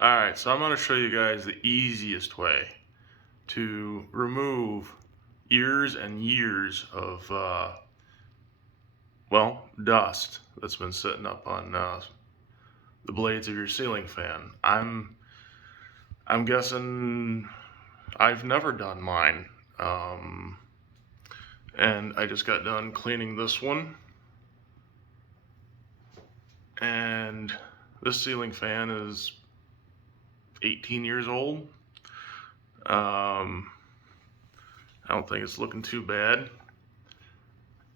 Alright, so I'm going to show you guys the easiest way to remove years and years of, dust that's been sitting up on the blades of your ceiling fan. I'm guessing I've never done mine. And I just got done cleaning this one. And this ceiling fan is 18 years old. I don't think it's looking too bad.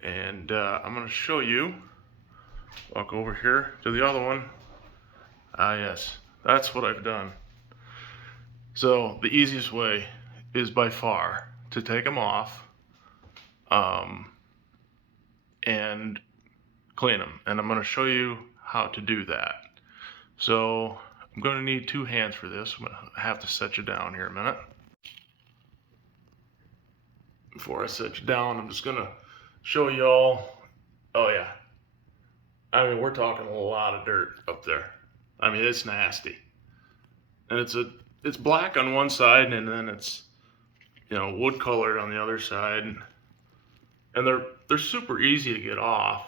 And I'm going to show you, walk over here to the other one. Ah yes, that's what I've done. So the easiest way is by far to take them off and clean them. And I'm going to show you how to do that. So I'm going to need 2 hands for this. I'm going to have to set you down here a minute. Before I set you down, I'm just going to show you all. Oh yeah, I mean, we're talking a lot of dirt up there. I mean, it's nasty. And it's black on one side, and then it's, wood colored on the other side. And they're super easy to get off.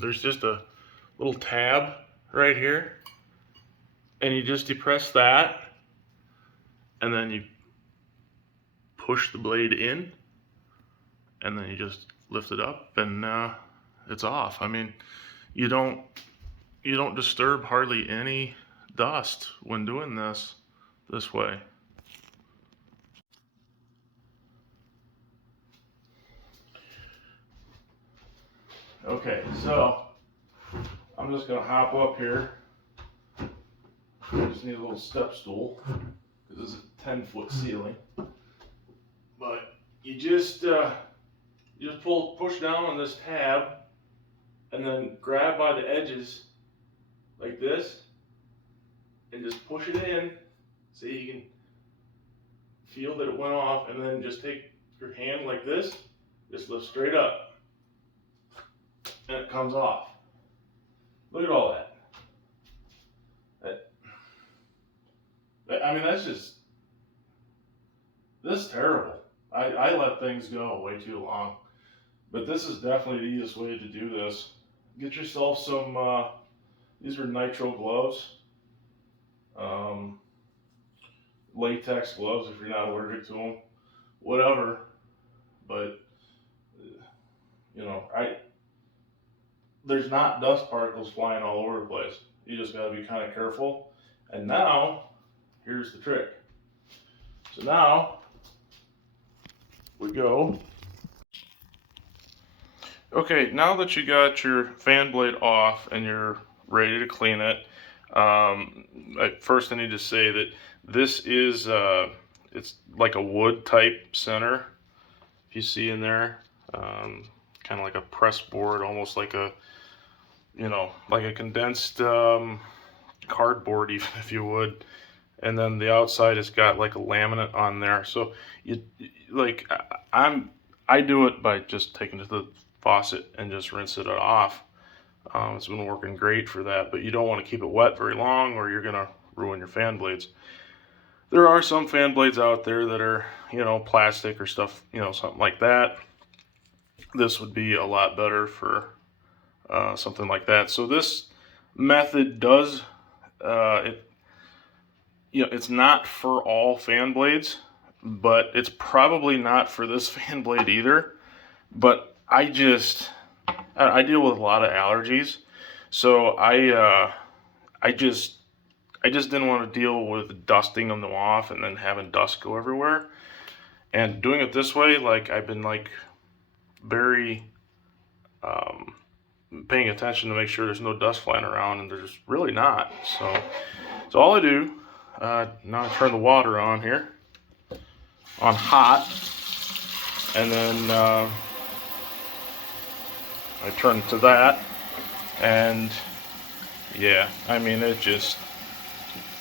There's just a little tab right here, and you just depress that, and then you push the blade in, and then you just lift it up, and it's off. I mean, you don't disturb hardly any dust when doing this way. Okay, so I'm just gonna hop up here. I just need a little step stool because it's a 10-foot ceiling. But you just push down on this tab, and then grab by the edges like this, and just push it in. See, you can feel that it went off, and then just take your hand like this, just lift straight up, and it comes off. Look at all that. I mean, this is terrible. I let things go way too long. But this is definitely the easiest way to do this. Get yourself some, these are nitro gloves. Latex gloves if you're not allergic to them. Whatever. But, there's not dust particles flying all over the place. You just gotta be kind of careful. And now, here's the trick. So now, we go. Okay, now that you got your fan blade off and you're ready to clean it, first I need to say that this is, it's like a wood type center, if you see in there, kind of like a press board, almost like a, like a condensed cardboard, even if you would. And then the outside has got like a laminate on there. So I do it by just taking it to the faucet and just rinse it off. It's been working great for that, but you don't want to keep it wet very long or you're gonna ruin your fan blades. There are some fan blades out there that are, plastic or stuff, something like that. This would be a lot better for something like that. So this method does, it's not for all fan blades, but it's probably not for this fan blade either. But I deal with a lot of allergies, so I just didn't want to deal with dusting them off and then having dust go everywhere. And doing it this way, I've been very paying attention to make sure there's no dust flying around, and there's really not. So all I do, now I turn the water on here, on hot, and then I turn it to that, and yeah, I mean, it just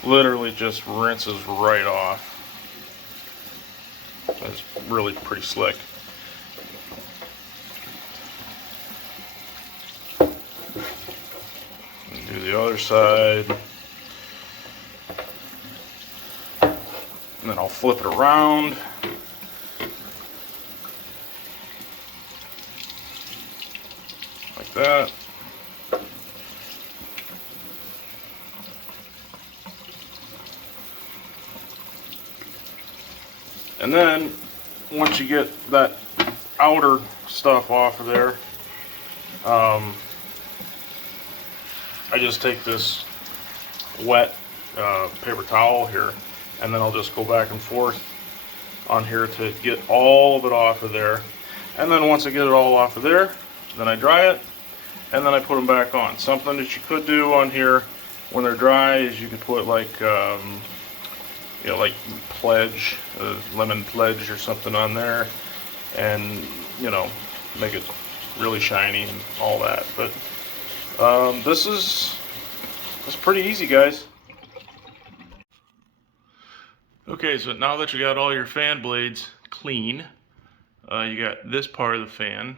literally just rinses right off. It's really pretty slick. Do the other side. And then I'll flip it around. Like that. And then once you get that outer stuff off of there, I just take this wet paper towel here, and then I'll just go back and forth on here to get all of it off of there. And then once I get it all off of there, then I dry it, and then I put them back on. Something that you could do on here when they're dry is you could put like like Pledge, lemon Pledge or something on there, and make it really shiny and all that. But this is pretty easy, guys. Okay, so now that you got all your fan blades clean, you got this part of the fan.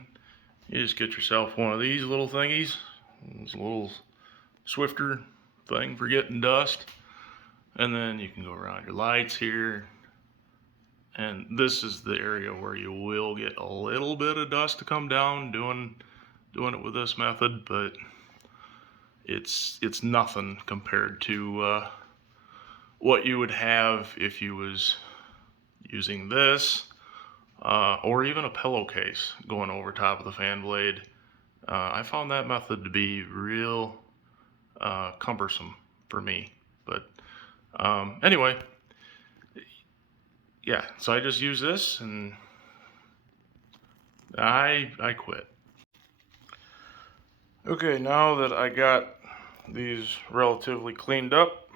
You just get yourself one of these little thingies. It's a little Swiffer thing for getting dust. And then you can go around your lights here. And this is the area where you will get a little bit of dust to come down doing it with this method, but it's nothing compared to what you would have if you was using this or even a pillowcase going over top of the fan blade. I found that method to be real cumbersome for me, but anyway, yeah, so I just use this and I quit. Okay, now that I got these relatively cleaned up,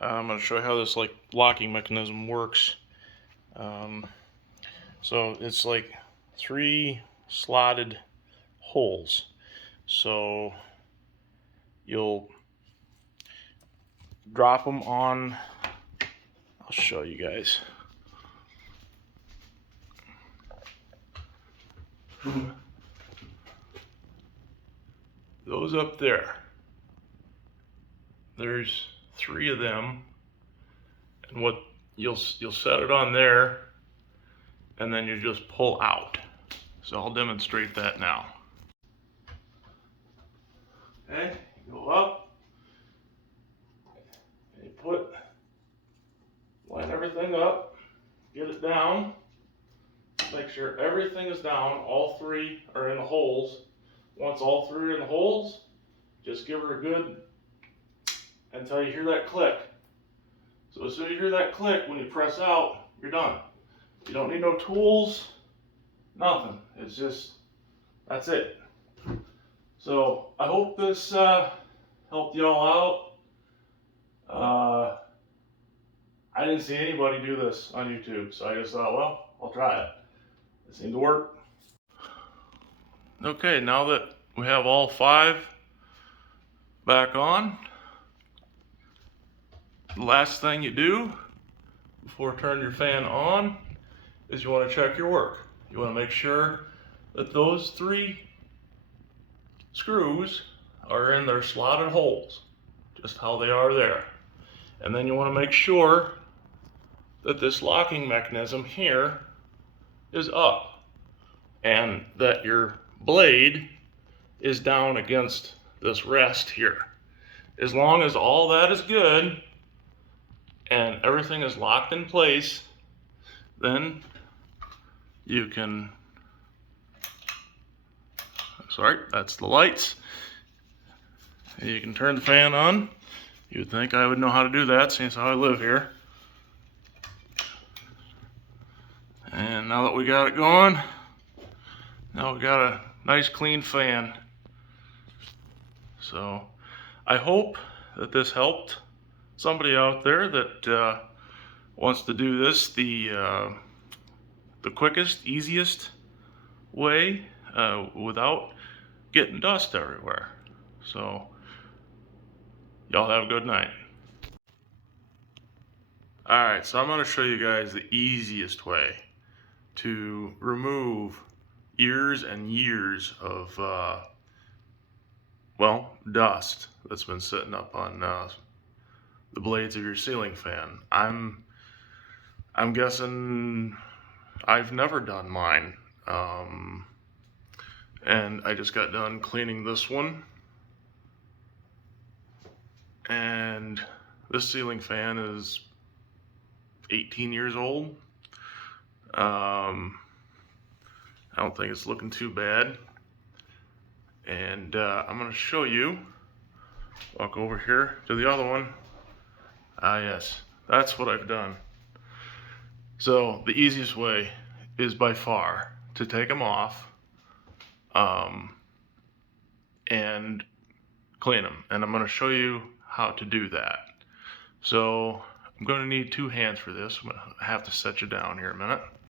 I'm going to show you how this locking mechanism works. So it's like 3 slotted holes. So you'll drop them on, I'll show you guys. Those up there, there's 3 of them, and what you'll set it on there, and then you just pull out. So I'll demonstrate that now. Okay, go up, and you line everything up, get it down, make sure everything is down, all 3 are in the holes. Once all 3 are in the holes, just give her a good until you hear that click. So as soon as you hear that click, when you press out, you're done. You don't need no tools, nothing. It's just, that's it. So I hope this helped y'all out. I didn't see anybody do this on YouTube, so I just thought, well, I'll try it. It seemed to work. Okay, now that we have all 5 back on, the last thing you do before turning your fan on is you want to check your work. You want to make sure that those 3 screws are in their slotted holes, just how they are there. And then you want to make sure that this locking mechanism here is up and that your blade is down against this rest here. As long as all that is good and everything is locked in place, then you can, sorry, that's the lights. You can turn the fan on. You would think I would know how to do that since I live here. And now that we got it going, now we got a nice clean fan. So I hope that this helped somebody out there that wants to do this the quickest, easiest way without getting dust everywhere. So y'all have a good night. Alright, so I'm going to show you guys the easiest way to remove years and years of dust that's been sitting up on the blades of your ceiling fan. I'm I'm guessing I've never done mine. And I just got done cleaning this one. And this ceiling fan is 18 years old. I don't think it's looking too bad. And I'm going to show you. Walk over here to the other one. Ah, yes, that's what I've done. So the easiest way is by far to take them off and clean them. And I'm going to show you how to do that. So I'm going to need 2 hands for this. I'm going to have to set you down here a minute.